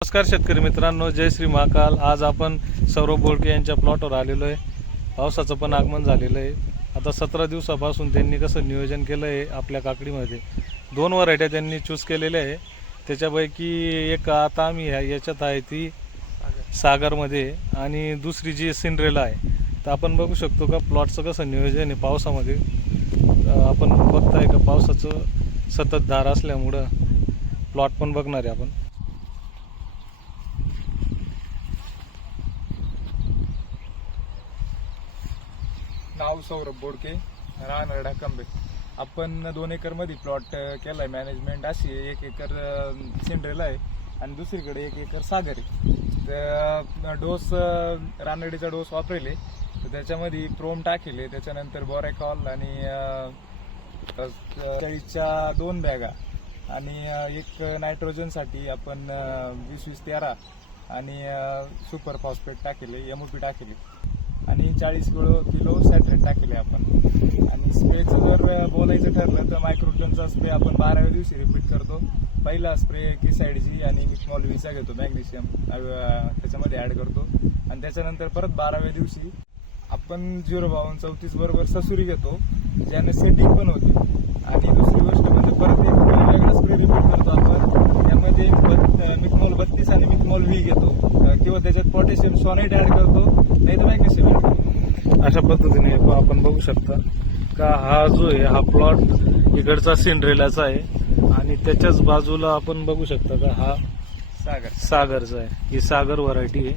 नमस्कार शेतकरी मित्रांनो, जय श्री महाकाल। आज आपण सौरभ बोळके यांच्या प्लॉटवर आलेलो आहे। पावसाचं पण आगमन झालेलं आहे। आता 17 दिवसापासून त्यांनी कसं नियोजन केलं आहे आपल्या काकडीमध्ये 2 व्हरायट्या त्यांनी चूज केलेल्या आहे। त्याच्यापैकी एक आता आम्ही याच्यात आहे ती सागरमध्ये आणि दुसरी जी सिंड्रेला आहे। तर आपण बघू शकतो का प्लॉटचं कसं नियोजन आहे पावसामध्ये। आपण बघताय का पावसाचं सतत धार असल्यामुळं प्लॉट पण बघणार आहे आपण। नाव सौरभ बोळके, राहणार ढाकंबे। आपण 2 एकर मध्ये प्लॉट केलाय। मॅनेजमेंट अशी 1 एकर सिंड्रेला आहे आणि दुसरीकडे 1 एकर सागर आहे। तर डोस रानडीचा डोस वापरेले, तर त्याच्यामध्ये प्रोम टाकेले, त्याच्यानंतर बोरॅकॉल आणि 40च्या 2 बॅगा आणि एक नायट्रोजनसाठी आपण 20-20-13 आणि सुपर फॉस्फेट टाकेले, एमओपी टाकेले आणि 40 किलो सॅटरेट टाकेले आपण। आणि स्प्रेचं जर बोलायचं ठरलं तर मायक्रोटनचा स्प्रे आपण 12व्या दिवशी रिपीट करतो। पहिला स्प्रे किसाइडजी आणि मिथमॉल व्हीचा घेतो, मॅग्नेशियम त्याच्यामध्ये ऍड करतो आणि त्याच्यानंतर परत 12व्या दिवशी आपण 052-34 बरोबर ससुरी घेतो, ज्याने सेटिंग पण होते। आणि दुसरी गोष्ट म्हणजे परत एक वेगळा स्प्रे रिपीट करतो आपण, त्यामध्ये मिथमॉल 32 आणि मिथमॉल व्ही घेतो किंवा त्याच्यात पोटॅशियम सॉनेट ऍड करतो, नाही तर मॅग्नेशियम ऍड करतो। अशा पद्धतीने आपण बघू शकता का हा जो आहे हा प्लॉट इकडचा सिंड्रेलाचा आहे आणि त्याच्याच बाजूला आपण बघू शकता का हा सागरचा आहे। ही सागर व्हरायटी आहे।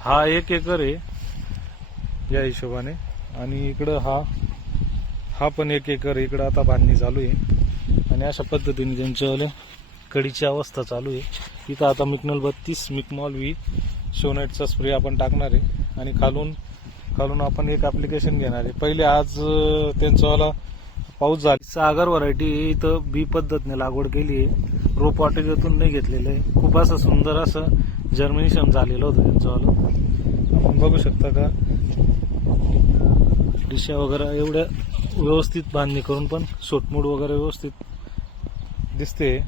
हा 1 एकर आहे या हिशोबाने आणि इकडं हा पण 1 एकर आहे। इकडं आता बांधणी चालू आहे आणि अशा पद्धतीने त्यांच्या कडीची अवस्था चालू आहे। इथं आता मिथनॉल 32 मिथमॉल व्ही सोनेटचा स्प्रे आपण टाकणार आहे आणि खालून आपण एक ऍप्लिकेशन घेणार आहे। पहिले आज त्यांचावाला पाऊस झाला। सागर व्हरायटी इथं बी पद्धतीने लागवड केली आहे, रोप वाटिकेतून नाही घेतलेलं आहे। खूप असं सुंदर असं जर्मिनेशन झालेलं होतं त्यांच्यावालं। आपण बघू शकता का दिशा वगैरे एवढ्या व्यवस्थित बांधणी करून पण सोटमूड वगैरे व्यवस्थित दिसते।